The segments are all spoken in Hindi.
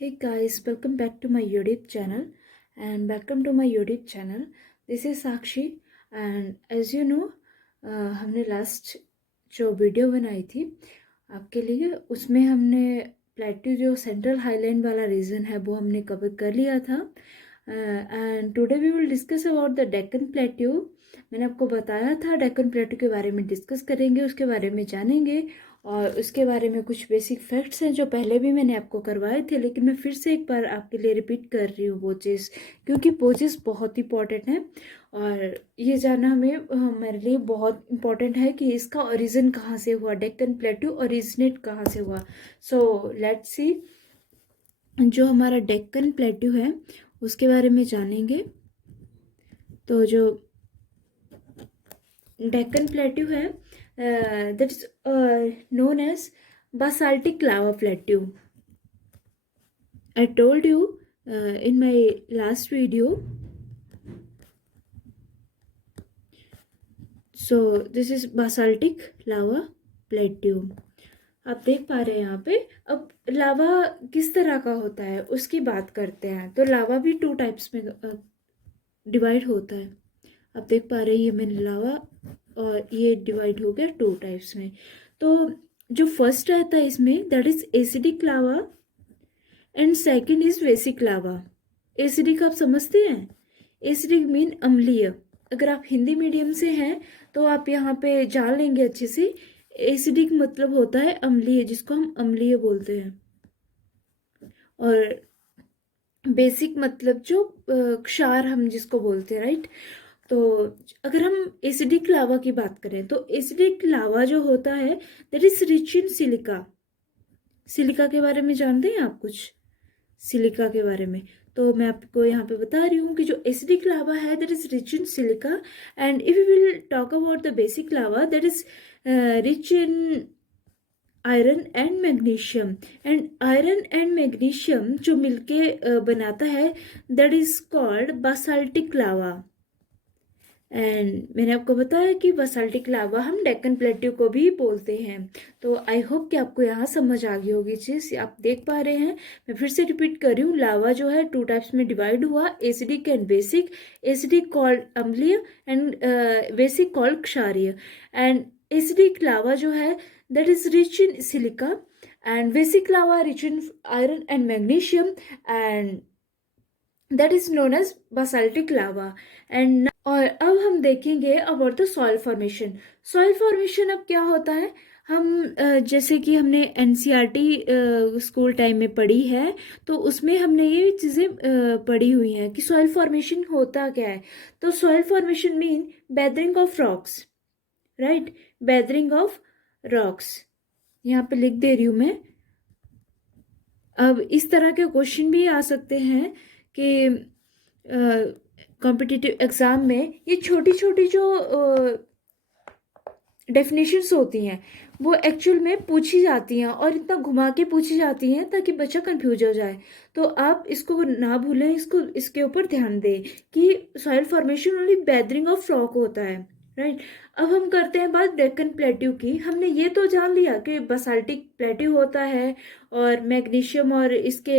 Hey guys, welcome back to my YouTube channel and welcome to my YouTube channel. This is Sakshi and as you know हमने लास्ट जो वीडियो बनाई थी आपके लिए उसमें हमने प्लेट्यू जो सेंट्रल हाईलैंड वाला रीजन है वो हमने कवर कर लिया था and today we will discuss about the Deccan plateau. मैंने आपको बताया था डेक्कन प्लेट्यू के बारे में डिस्कस करेंगे, उसके बारे में जानेंगे और उसके बारे में कुछ बेसिक फैक्ट्स हैं जो पहले भी मैंने आपको करवाए थे, लेकिन मैं फिर से एक बार आपके लिए रिपीट कर रही हूँ वो चीज़, क्योंकि वो चीज़ बहुत इंपॉर्टेंट है और ये जानना हमारे लिए बहुत इंपॉर्टेंट है कि इसका ओरिजिन कहाँ से हुआ, डेक्कन प्लेट्यू ओरिजिनेट कहाँ से हुआ। सो लेट्स सी, जो हमारा डेक्कन प्लेट्यू है उसके बारे में जानेंगे। तो जो डेक्कन प्लेट्यू है that is known as basaltic lava plateau. I told you in my last video. So this is basaltic lava plateau. आप देख पा रहे हैं यहाँ पे। अब लावा किस तरह का होता है उसकी बात करते हैं। तो लावा भी टू टाइप्स में डिवाइड होता है। आप देख पा रहे हैं ये मैंने लावा और ये डिवाइड हो गया टू टाइप्स में। तो जो फर्स्ट रहता है इसमें that is acidic lava and second is basic lava. Acidic आप समझते हैं, एसिडिक मीन अम्लीय। अगर आप हिंदी मीडियम से हैं तो आप यहाँ पे जान लेंगे अच्छे से। एसिडिक मतलब होता है अम्लीय, जिसको हम अम्लीय बोलते हैं। और बेसिक मतलब जो क्षार हम जिसको बोलते हैं, राइट। तो अगर हम एसिडिक लावा की बात करें तो एसिडिक लावा जो होता है that is rich in silica. Silica के बारे में जानते हैं आप कुछ? सिलिका के बारे में तो मैं आपको यहाँ पे बता रही हूँ कि जो एसिडिक लावा है that is rich in silica and if you will talk about the basic lava that is rich in iron and magnesium. And iron and magnesium जो मिलके बनाता है that is called basaltic lava. And मैंने आपको बताया कि बासाल्टिक लावा हम डेक्कन प्लेट्यू को भी बोलते हैं। तो आई होप कि आपको यहाँ समझ आ गई होगी चीज़। आप देख पा रहे हैं, मैं फिर से रिपीट कर रही हूँ। लावा जो है टू टाइप्स में डिवाइड हुआ, acidic and basic. Acidic called अम्लीय एंड बेसिक कॉल्ड क्षारीय। एंड एसिडिक लावा जो है that is rich in silica and basic lava rich in iron and magnesium and that is known as basaltic lava. And और अब हम देखेंगे about the soil formation. Soil formation अब क्या होता है, हम जैसे कि हमने एनसीईआरटी स्कूल टाइम में पढ़ी है तो उसमें हमने ये चीज़ें पढ़ी हुई हैं कि सॉइल फॉर्मेशन होता क्या है। तो soil formation mean weathering of rocks, right, weathering of rocks. यहाँ पे लिख दे रही हूँ मैं। अब इस तरह के क्वेश्चन भी आ सकते हैं कि कॉम्पिटिटिव एग्जाम में ये छोटी छोटी जो डेफिनेशंस होती हैं वो एक्चुअल में पूछी जाती हैं और इतना घुमा के पूछी जाती हैं ताकि बच्चा कंफ्यूज हो जाए। तो आप इसको ना भूलें, इसको इसके ऊपर ध्यान दें कि soil formation only weathering of rock होता है, राइट। अब हम करते हैं बात डेक्कन प्लेट्यू की। हमने ये तो जान लिया कि बसाल्टिक प्लेट्यू होता है और मैग्नीशियम और इसके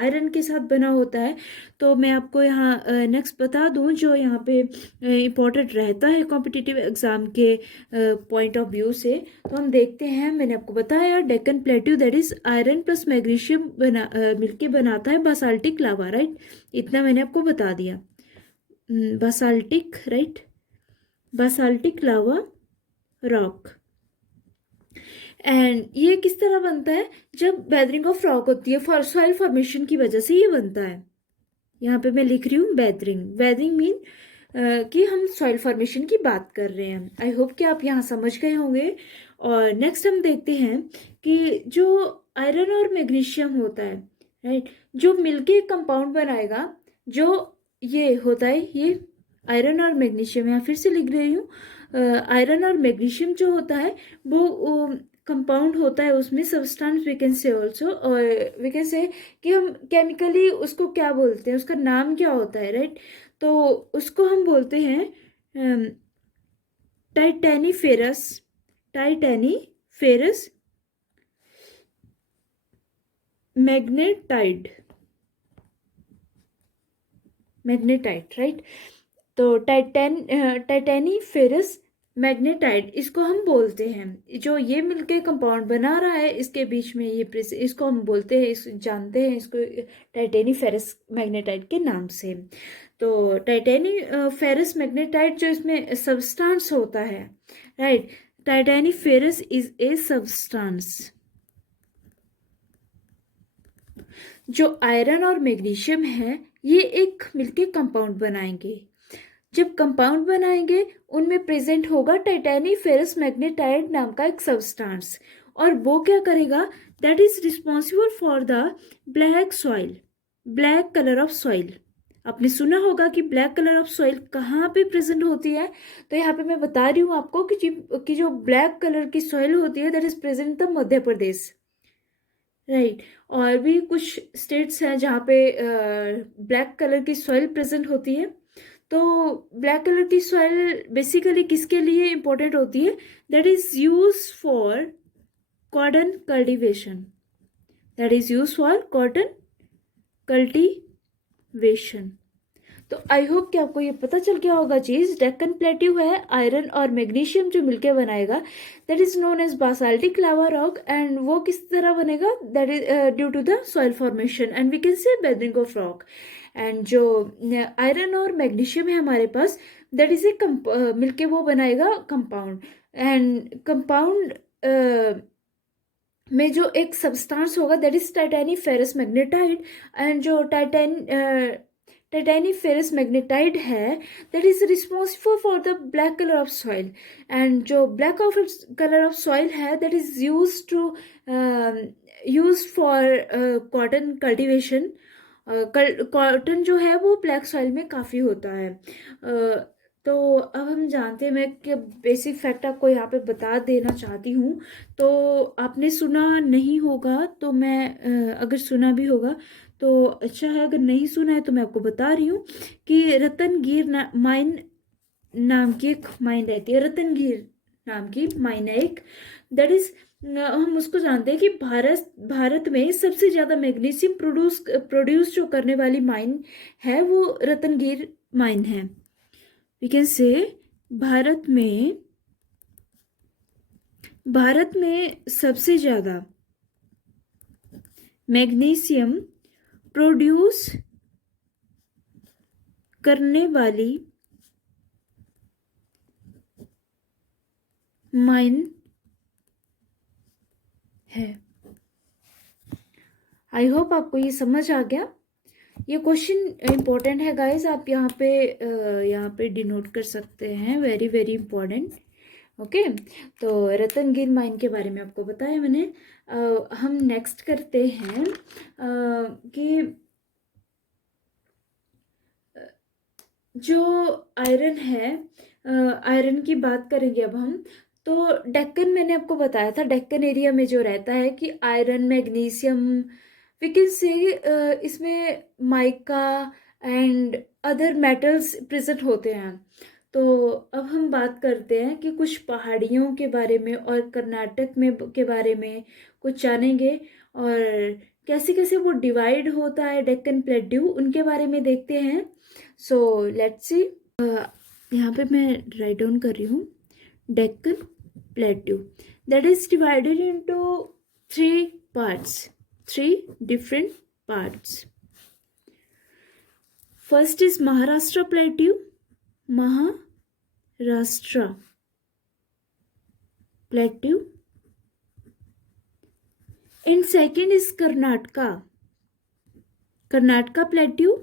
आयरन के साथ बना होता है। तो मैं आपको यहाँ नेक्स्ट बता दूँ जो यहाँ पे इम्पोर्टेंट रहता है कॉम्पिटिटिव एग्जाम के पॉइंट ऑफ व्यू से। तो हम देखते हैं, मैंने आपको बताया Deccan plateau that is iron plus magnesium मिलके बनाता है बासाल्टिक लावा, राइट। इतना मैंने आपको बता दिया। बासाल्टिक, राइट, बासाल्टिक लावा रॉक। एंड ये किस तरह बनता है, जब बेदरिंग ऑफ रॉक होती है फॉर सॉइल फॉर्मेशन की वजह से ये बनता है। यहाँ पे मैं लिख रही हूँ बेदरिंग। बेदरिंग मीन कि हम सॉइल फॉर्मेशन की बात कर रहे हैं। आई होप कि आप यहाँ समझ गए होंगे। और नेक्स्ट हम देखते हैं कि जो आयरन और मैग्नीशियम होता है, राइट, जो मिलके कंपाउंड बनाएगा, जो ये होता है ये आयरन और मैग्नीशियम। यहाँ फिर से लिख रही हूँ, आयरन और मैग्नीशियम जो होता है वो कंपाउंड होता है, उसमें substance we can say also, और वी कैन से कि हम केमिकली उसको क्या बोलते हैं, उसका नाम क्या होता है, राइट। तो उसको हम बोलते हैं टाइटेनीफेरस, टाइटेनीफेरस मैग्नेटाइड, राइट। तो टाइटेनी फेरस मैग्नेटाइड इसको हम बोलते हैं। जो ये मिलके कंपाउंड बना रहा है इसके बीच में ये इसको हम बोलते हैं, इस जानते हैं इसको टाइटेनी फेरस मैग्नेटाइड के नाम से। तो टाइटेनी फेरस मैग्नेटाइड जो इसमें सब्सटेंस होता है, right, titaniferous is a substance. जो आयरन और मैग्नीशियम है ये एक मिलके कंपाउंड बनाएंगे। जब कंपाउंड बनाएंगे उनमें प्रेजेंट होगा टाइटेनी फेरस मैग्नेटाइड नाम का एक सब्सटेंस, और वो क्या करेगा, that is responsible for the black soil, black colour of soil. आपने सुना होगा कि ब्लैक कलर ऑफ सॉइल कहाँ पे प्रेजेंट होती है, तो यहाँ पे मैं बता रही हूँ आपको कि जो ब्लैक कलर की सॉइल होती है that is present the Madhya Pradesh, right. और भी कुछ स्टेट्स हैं जहाँ पे ब्लैक कलर की सॉइल प्रेजेंट होती है। तो ब्लैक कलर की सॉइल बेसिकली किसके लिए इंपॉर्टेंट होती है, that is use for cotton cultivation, that is use for cotton cultivation. तो आई होप कि आपको ये पता चल गया होगा चीज। डेक्कन प्लेट्यू है आयरन और मैग्नीशियम जो मिलकर बनाएगा, that is known as basaltic lava rock, and वो किस तरह बनेगा, that is due to the soil formation and we can say weathering of rock. And जो आयरन और मैग्नीशियम है हमारे पास, दैट इज ए मिलके वो बनाएगा कंपाउंड, एंड कंपाउंड में जो एक सब्सटेंस होगा दैट इज टाइटेनी फेरस मैग्नेटाइड, एंड जो टाइटेनी फेरस मैग्नेटाइड है that is responsible for the black colour of soil, and जो ब्लैक कलर ऑफ सॉइल है that is use for cotton cultivation. Cotton जो है वो ब्लैक सॉइल में काफ़ी होता है। तो अब हम जानते हैं, मैं कि बेसिक फैक्ट आपको यहाँ पे बता देना चाहती हूँ। तो आपने सुना नहीं होगा तो मैं अगर सुना भी होगा तो अच्छा है, अगर नहीं सुना है तो मैं आपको बता रही हूँ कि रतनगीर माइन नाम की एक माइन रहती है, रतनगीर नाम की माइन है एक, दैट इज हम उसको जानते हैं कि भारत में सबसे ज़्यादा मैग्नीशियम प्रोड्यूस जो करने वाली माइन है वो रतनगीर माइन है। वी कैन से भारत में सबसे ज़्यादा मैग्नीशियम प्रोड्यूस करने वाली माइन है। आई होप आपको ये समझ आ गया। ये क्वेश्चन इंपॉर्टेंट है गाइस, आप यहाँ पे डिनोट कर सकते हैं, वेरी वेरी इंपॉर्टेंट। ओके, तो रतनगीर माइन के बारे में आपको बताया मैंने। हम नेक्स्ट करते हैं कि जो आयरन है, आयरन की बात करेंगे अब हम। तो डेक्कन मैंने आपको बताया था, डेक्कन एरिया में जो रहता है कि आयरन मैग्नीशियम वी कैन से इसमें mica and other metals present होते हैं। तो अब हम बात करते हैं कि कुछ पहाड़ियों के बारे में और कर्नाटक में के बारे में कुछ जानेंगे, और कैसे कैसे वो डिवाइड होता है डेक्कन प्लेट्यू उनके बारे में देखते हैं। सो लेट्स सी, यहाँ पे मैं राइट डाउन कर रही हूँ Deccan plateau that is divided into 3 parts, 3 different parts. First is Maharashtra Plateau, Maharashtra Plateau, and second is Karnataka Plateau,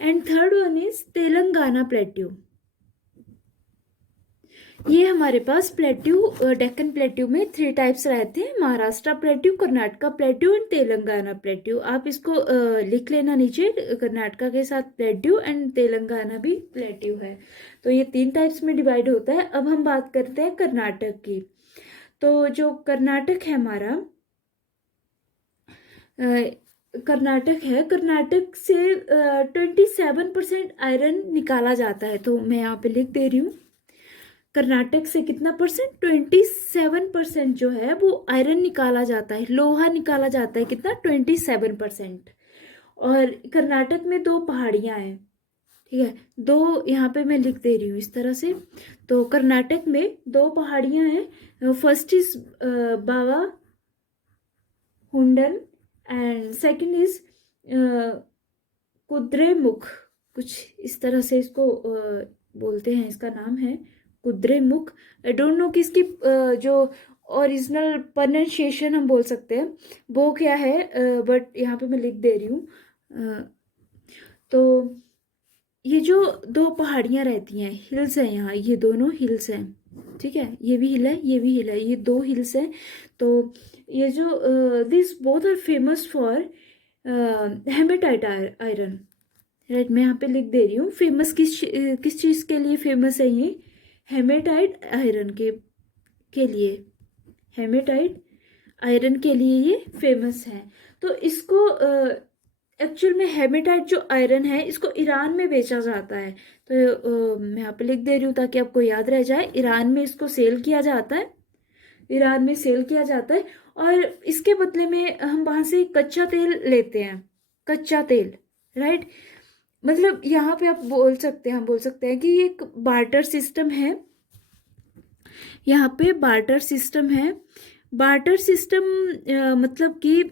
and third one is Telangana Plateau. ये हमारे पास प्लेट्यू, डेक्कन प्लेट्यू में 3 टाइप्स रहते हैं, Maharashtra plateau, Karnataka plateau and Telangana plateau. आप इसको लिख लेना नीचे, कर्नाटका के साथ प्लेट्यू एंड तेलंगाना भी प्लेट्यू है। तो ये 3 टाइप्स में डिवाइड होता है। अब हम बात करते हैं कर्नाटक की। तो जो कर्नाटक है हमारा, कर्नाटक से 27% आयरन निकाला जाता है। तो मैं यहाँ पे लिख दे रही हूँ कर्नाटक से कितना परसेंट, 27% जो है वो आयरन निकाला जाता है, लोहा निकाला जाता है, कितना, 27%। और कर्नाटक में दो पहाड़ियाँ हैं, ठीक है, दो यहाँ पे मैं लिख दे रही हूँ इस तरह से। तो कर्नाटक में दो पहाड़ियाँ हैं, first is Baba Budan and second is Kudremukh, कुछ इस तरह से इसको बोलते हैं, इसका नाम है कुद्रेमुख। आई डोंट नो कि इसकी जो ओरिजिनल प्रोनाउंसिएशन हम बोल सकते हैं वो क्या है, बट यहाँ पे मैं लिख दे रही हूँ। तो ये जो दो पहाड़ियाँ रहती हैं, हिल्स हैं यहाँ, ये दोनों हिल्स हैं, ठीक है, ये भी हिल है, ये भी हिल है, ये दो हिल्स हैं। तो ये जो this both are famous for hematite iron, right, मैं यहाँ पे लिख दे रही हूँ, फेमस किस चीज़ के लिए फेमस है ये, हेमेटाइट आयरन के लिए, हेमेटाइट आयरन के लिए ये फेमस है। तो इसको एक्चुअल में हेमेटाइट जो आयरन है इसको ईरान में बेचा जाता है। तो मैं यहाँ पे लिख दे रही हूँ ताकि आपको याद रह जाए, ईरान में इसको सेल किया जाता है, ईरान में सेल किया जाता है। और इसके बदले में हम वहाँ से कच्चा तेल लेते हैं, कच्चा तेल, राइट। मतलब यहाँ पे आप बोल सकते हैं, हम बोल सकते हैं कि ये एक बार्टर सिस्टम है, यहाँ पे बार्टर सिस्टम है। बार्टर सिस्टम मतलब कि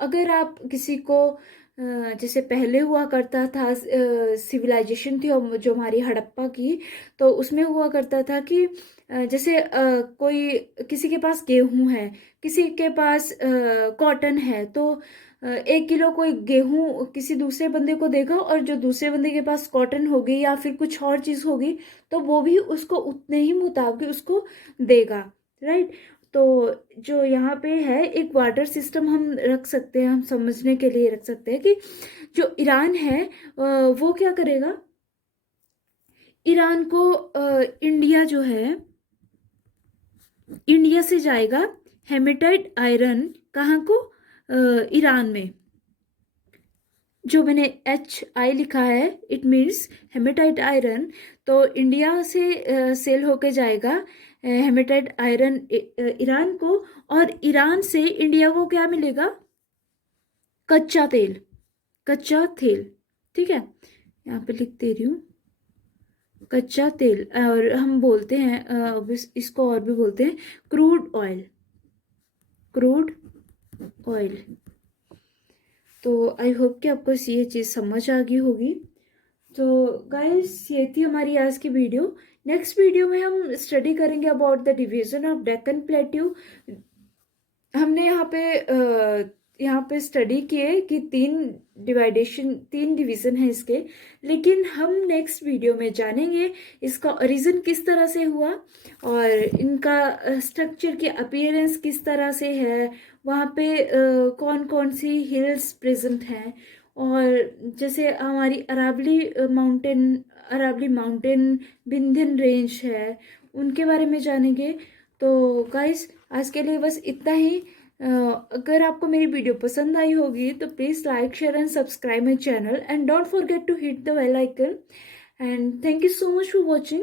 अगर आप किसी को जैसे पहले हुआ करता था, सिविलाइजेशन थी जो हमारी हड़प्पा की, तो उसमें हुआ करता था कि जैसे कोई किसी के पास गेहूं है, किसी के पास कॉटन है, तो 1 किलो कोई गेहूं किसी दूसरे बंदे को देगा, और जो दूसरे बंदे के पास कॉटन होगी या फिर कुछ और चीज़ होगी तो वो भी उसको उतने ही मुताबिक उसको देगा, राइट। तो जो यहाँ पे है एक वाटर सिस्टम हम रख सकते हैं, हम समझने के लिए रख सकते हैं कि जो ईरान है वो क्या करेगा, ईरान को इंडिया जो है, इंडिया से जाएगा हेमेटाइट आयरन, कहाँ को, ईरान में। जो मैंने HI लिखा है इट मीन्स हेमेटाइट आयरन, तो इंडिया से सेल होके जाएगा हेमेटाइट आयरन ईरान को, और ईरान से इंडिया को क्या मिलेगा, कच्चा तेल, कच्चा तेल, ठीक है, यहाँ पे लिख दे रही हूँ कच्चा तेल। और हम बोलते हैं इसको और भी बोलते हैं क्रूड ऑयल, क्रूड ऑयल। तो आई होप कि आपको ये चीज़ समझ आ गई होगी। तो गाइस ये थी हमारी आज की वीडियो। नेक्स्ट वीडियो में हम स्टडी करेंगे about the division of Deccan plateau. हमने यहाँ पे स्टडी किए कि तीन डिवीज़न है इसके, लेकिन हम नेक्स्ट वीडियो में जानेंगे इसका ओरिजिन किस तरह से हुआ और इनका स्ट्रक्चर की अपीयरेंस किस तरह से है, वहाँ पे कौन कौन सी हिल्स प्रेजेंट हैं, और जैसे हमारी अरावली माउंटेन विंध्यन रेंज है, उनके बारे में जानेंगे। तो गाइस आज के लिए बस इतना ही। अगर आपको मेरी वीडियो पसंद आई होगी तो please like share and subscribe my channel and don't forget to hit the bell icon and thank you so much for watching.